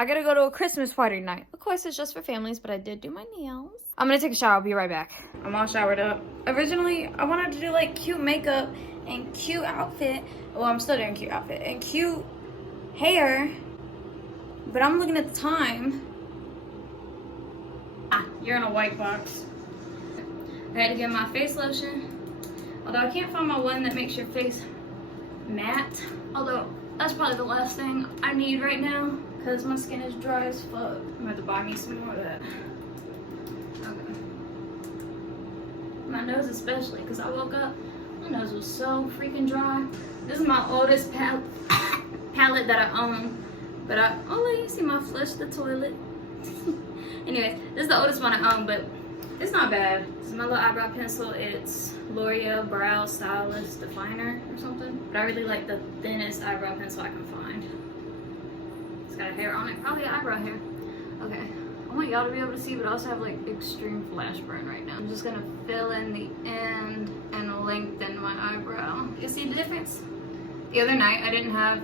I gotta go to a Christmas party tonight. Of course, it's just for families, but I did do my nails. I'm gonna take a shower. I'll be right back. I'm all showered up. Originally, I wanted to do like cute makeup and cute outfit. Well, I'm still doing cute outfit and cute hair, but I'm looking at the time. You're in a white box. I had to get my face lotion. Although I can't find my one that makes your face matte. Although that's probably the last thing I need right now because my skin is dry as fuck. I'm gonna have to buy me some more of that. Okay. My nose especially, because I woke up, my nose was so freaking dry. This is my oldest palette that I own. But you see my flush the toilet. Anyways, this is the oldest one I own, but it's not bad. This is my little eyebrow pencil. It's L'Oreal Brow Stylist Definer or something. But I really like the thinnest eyebrow pencil I can find. It's got a hair on it, probably eyebrow hair. Okay, I want y'all to be able to see, but I also have like extreme flash burn right now. I'm just gonna fill in the end and lengthen my eyebrow. You see the difference? The other night I didn't have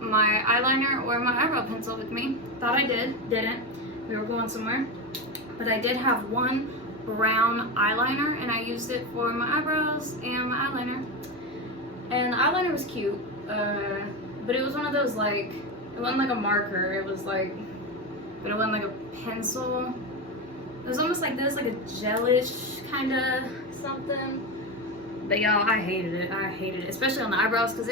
my eyeliner or my eyebrow pencil with me. Thought I didn't. We were going somewhere. But I did have one brown eyeliner and I used it for my eyebrows and my eyeliner. And the eyeliner was cute, but it was one of those like, it wasn't like a marker, it was like, but it wasn't like a pencil. It was almost like this, like a gelish kind of something. But y'all, I hated it, especially on the eyebrows because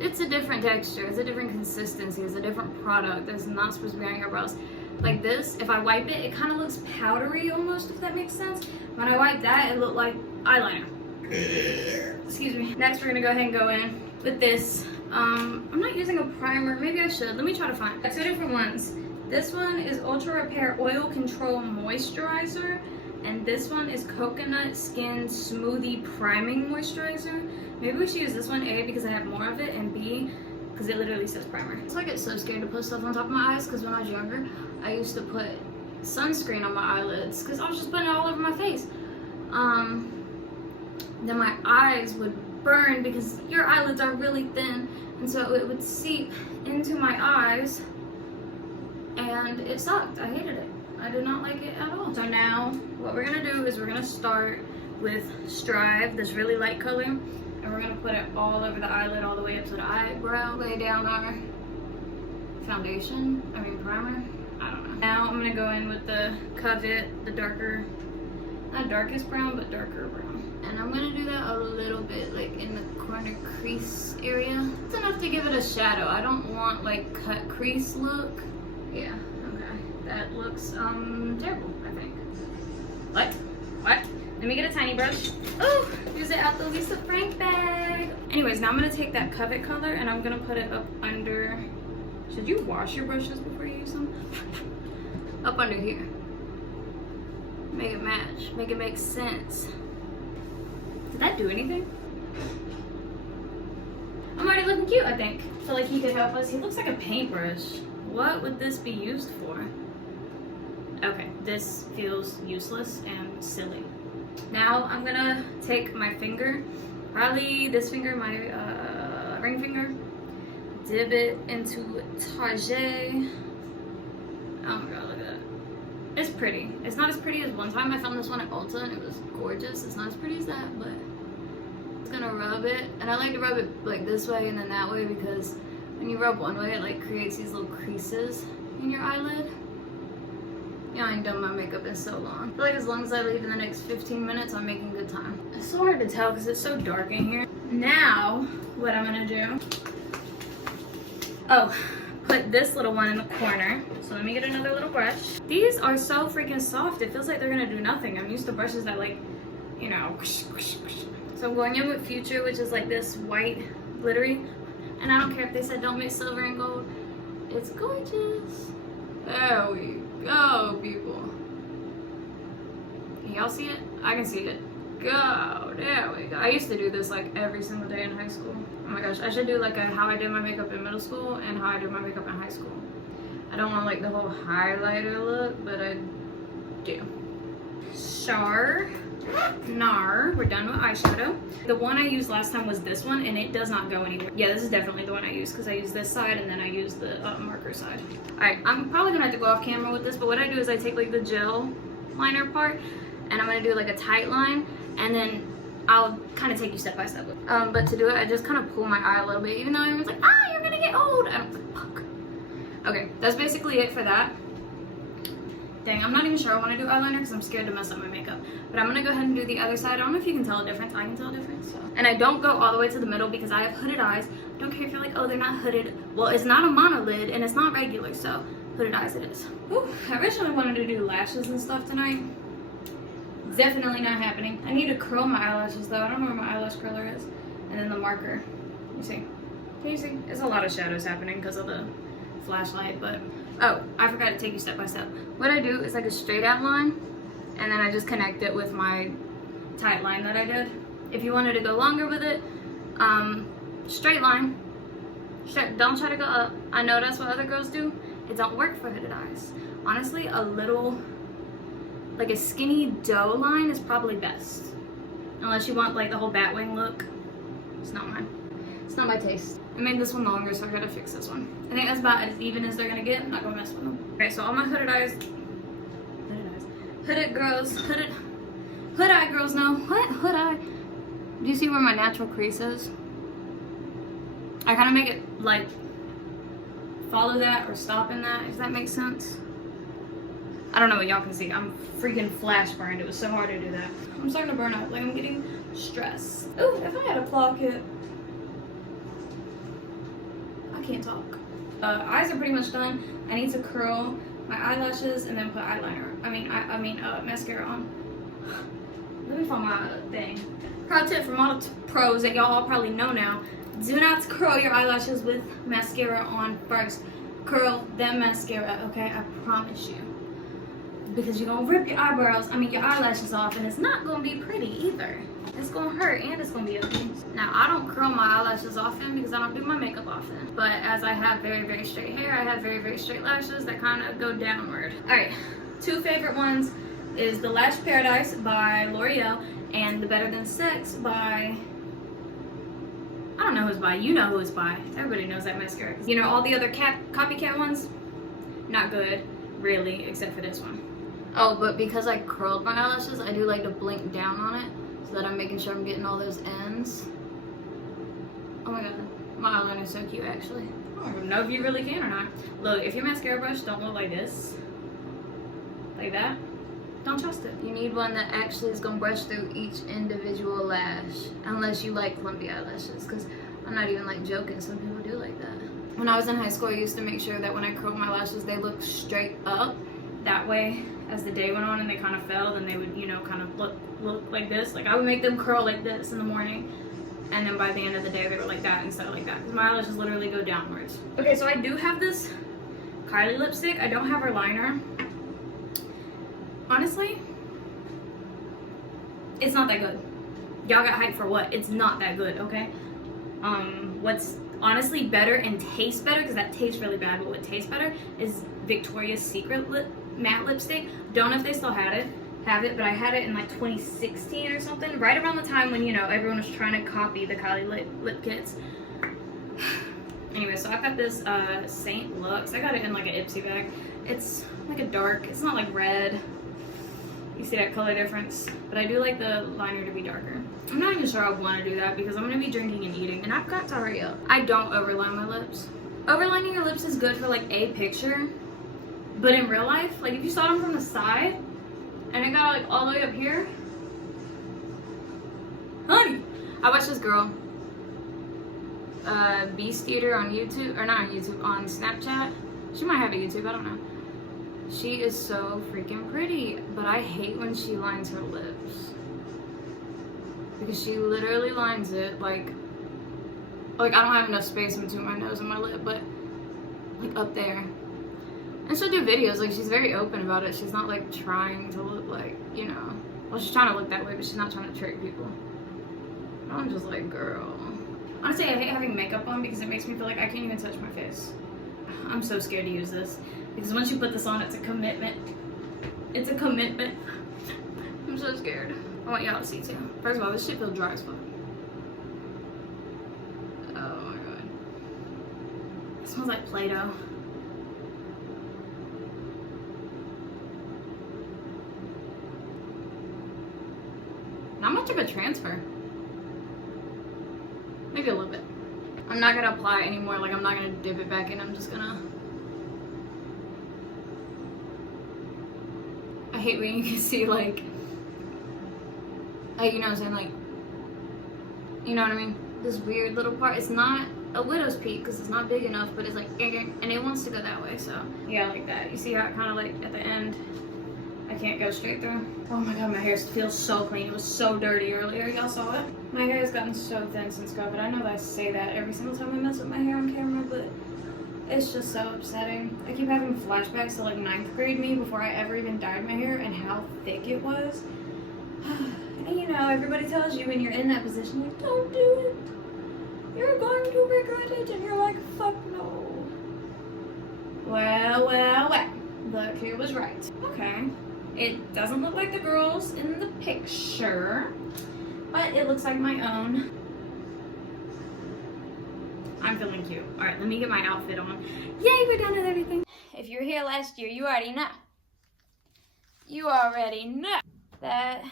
it's a different texture, it's a different consistency, it's a different product that's not supposed to be on your brows. Like this, if I wipe it, it kind of looks powdery almost, if that makes sense. When I wipe that, it looked like eyeliner. Excuse me. Next, we're gonna go ahead and go in with this. I'm not using a primer, maybe I should. Let me try to find two different ones. This one is Ultra Repair Oil Control Moisturizer, and this one is Coconut Skin Smoothie Priming Moisturizer. Maybe we should use this one, A, because I have more of it, and B, because it literally says primer. So I get so scared to put stuff on top of my eyes because when I was younger, I used to put sunscreen on my eyelids because I was just putting it all over my face. Then my eyes would burn because your eyelids are really thin, and so it would seep into my eyes, and it sucked. I hated it. I did not like it at all. So now what we're gonna do is we're gonna start with Strive, this really light color, and we're gonna put it all over the eyelid, all the way up to the eyebrow. Lay down our foundation, primer. I don't know. Now I'm gonna go in with the Covet, the darker, not darkest brown, but darker brown. And I'm gonna do that a little bit, like in the corner crease area. It's enough to give it a shadow. I don't want like cut crease look. Yeah, okay. That looks terrible, I think. What? Let me get a tiny brush. Oh, use it out the Lisa Frank bag. Anyways, now I'm gonna take that Covet color and I'm gonna put it up under. Should you wash your brushes before you use them? Up under here. Make it match. Make it make sense. Did that do anything? I'm already looking cute, I think. I feel like he could help us. He looks like a paintbrush. What would this be used for? Okay, this feels useless and silly. Now I'm gonna take my finger, probably this finger, my ring finger, dip it into Target. Oh my god, look at that. It's pretty. It's not as pretty as one time I found this one at Ulta and it was gorgeous. It's not as pretty as that, but it's gonna rub it. And I like to rub it like this way and then that way because when you rub one way, it like creates these little creases in your eyelid. Yeah, I ain't done my makeup in so long. I feel like as long as I leave in the next 15 minutes, I'm making good time. It's so hard to tell because it's so dark in here. Now, what I'm gonna do, put this little one in the corner. So let me get another little brush. These are so freaking soft. It feels like they're gonna do nothing. I'm used to brushes that like, you know, whoosh, whoosh, whoosh. So I'm going in with Future, which is like this white glittery. And I don't care if they said don't mix silver and gold. It's gorgeous. There we go, people. Can y'all see it? I can see it. Go, there we go. I used to do this like every single day in high school. Oh my gosh, I should do like a how I did my makeup in middle school and how I did my makeup in high school. I don't want like the whole highlighter look, but I do. Char We're done with eyeshadow. The one I used last time was this one, and it does not go anywhere. Yeah, this is definitely the one I use because I use this side and then I use the marker side. Alright, I'm probably gonna have to go off camera with this, but what I do is I take like the gel liner part and I'm gonna do like a tight line, and then I'll kind of take you step by step. But to do it, I just kind of pull my eye a little bit, even though everyone's like, ah, you're gonna get old. I don't like, fuck. Okay, that's basically it for that. Dang, I'm not even sure I want to do eyeliner because I'm scared to mess up my makeup. But I'm going to go ahead and do the other side. I don't know if you can tell a difference. I can tell a difference. So. And I don't go all the way to the middle because I have hooded eyes. I don't care if you're like, oh, they're not hooded. Well, it's not a monolid and it's not regular. So hooded eyes it is. Whew, I originally wanted to do lashes and stuff tonight. Definitely not happening. I need to curl my eyelashes though. I don't know where my eyelash curler is. And then the marker. You see? Can you see? There's a lot of shadows happening because of the flashlight, but oh, I forgot to take you step by step. What I do is like a straight out line, and then I just connect it with my tight line that I did. If you wanted to go longer with it, straight line. Don't try to go up. I know that's what other girls do. It don't work for hooded eyes. Honestly, a little, like a skinny doe line is probably best. Unless you want like the whole Batwing look. It's not mine. It's not my taste. I made this one longer, so I gotta fix this one. I think that's about as even as they're gonna get. I'm not gonna mess with them. Okay, so all my hooded eye girls know. What? Hood eye? Do you see where my natural crease is? I kind of make it like follow that or stop in that, if that makes sense. I don't know what y'all can see. I'm freaking flash burned. It was so hard to do that. I'm starting to burn out. Like I'm getting stressed. Ooh, if I had a claw kit. I can't talk. Eyes are pretty much done. I need to curl my eyelashes and then put eyeliner. I mean mascara on. Let me find my thing. Pro tip from all the pros that y'all all probably know now: do not curl your eyelashes with mascara on first. Curl then mascara, okay? I promise you. Because you're gonna rip your your eyelashes off, and it's not gonna be pretty either. It's gonna hurt and it's gonna be ugly. Now, I don't curl my eyelashes often because I don't do my makeup often. But as I have very, very straight hair, I have very, very straight lashes that kind of go downward. Alright, two favorite ones is The Lash Paradise by L'Oreal and The Better Than Sex by... I don't know who it's by. You know who it's by. Everybody knows that mascara. You know, all the other copycat ones, not good, really, except for this one. Oh, but because I curled my eyelashes, I do like to blink down on it so that I'm making sure I'm getting all those ends. Oh my god, my eyeliner is so cute actually. I don't even know if you really can or not. Look, if your mascara brush don't look like this, like that, don't trust it. You need one that actually is gonna brush through each individual lash, unless you like clumpy eyelashes, because I'm not even like joking, some people do like that. When I was in high school, I used to make sure that when I curled my lashes, they looked straight up. That way, as the day went on and they kind of fell, then they would, you know, kind of look like this. Like I would make them curl like this in the morning, and then by the end of the day they were like that instead of like that, because my eyelashes literally go downwards. Okay, so I do have this Kylie lipstick. I don't have her liner. Honestly, it's not that good. Y'all got hyped for what? It's not that good, okay? What's honestly better and tastes better, because that tastes really bad, but what tastes better is Victoria's Secret matte lipstick. Don't know if they still have it, but I had it in like 2016 or something, right around the time when, you know, everyone was trying to copy the Kylie lip kits. Anyway, so I've got this Saint Lux. I got it in like an Ipsy bag. It's like a dark, it's not like red. You see that color difference? But I do like the liner to be darker. I'm not even sure I want to do that because I'm going to be drinking and eating, and I've got to hurry up. I don't overline my lips. Overlining your lips is good for like a picture, but in real life, like if you saw them from the side and it got like all the way up here, honey. I watched this girl, Beast Eater on YouTube, or not on YouTube, on Snapchat. She might have a YouTube, I don't know. She is so freaking pretty, but I hate when she lines her lips. Because she literally lines it like I don't have enough space between my nose and my lip, but like up there. And she'll do videos, like she's very open about it. She's not like trying to look like, you know, well, she's trying to look that way, but she's not trying to trick people. And I'm just like, girl. Honestly, I hate having makeup on because it makes me feel like I can't even touch my face. I'm so scared to use this. Because once you put this on, it's a commitment. It's a commitment. I'm so scared. I want y'all to see too. First of all, this shit feels dry as fuck. Oh my god. It smells like Play-Doh. Not much of a transfer. Maybe a little bit. I'm not gonna apply it anymore. Like, I'm not gonna dip it back in. I'm just gonna... I hate when you can see, like, you know what I'm saying? Like, you know what I mean? This weird little part. It's not a widow's peak because it's not big enough, but it's like, and it wants to go that way. So, yeah, like that. You see how it kind of, like, at the end, I can't go straight through. Oh my god, my hair feels so clean. It was so dirty earlier. Y'all saw it? My hair has gotten so thin since COVID. I know that I say that every single time I mess with my hair on camera, but it's just so upsetting. I keep having flashbacks to like 9th grade me before I ever even dyed my hair and how thick it was. And you know, everybody tells you when you're in that position, like, don't do it. You're going to regret it. And you're like, fuck no. Well, well, well. Look, who was right. Okay. It doesn't look like the girls in the picture, but it looks like my own. I'm feeling cute. All right, let me get my outfit on. Yay, we're done with everything. If you were here last year, you already know. You already know. That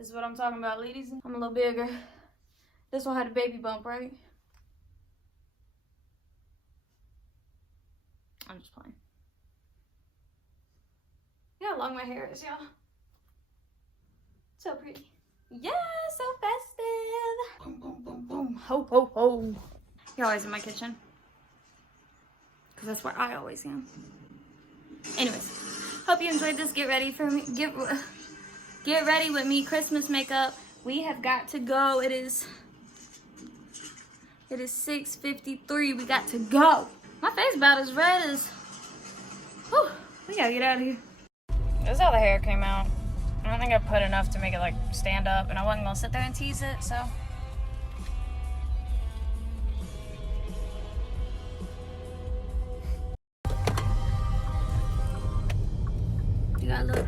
is what I'm talking about, ladies. I'm a little bigger. This one had a baby bump, right? I'm just playing. You know how long my hair is, y'all? So pretty. Yeah, so festive. Boom, boom, boom, boom. Ho, ho, ho. You're always in my kitchen. Because that's where I always am. Anyways, hope you enjoyed this. Get ready for me. Get ready with me. Christmas makeup. We have got to go. It is 6:53. We got to go. My face about as red as... Whew. We gotta get out of here. This is how the hair came out. I don't think I put enough to make it like stand up, and I wasn't gonna sit there and tease it, so. You gotta look.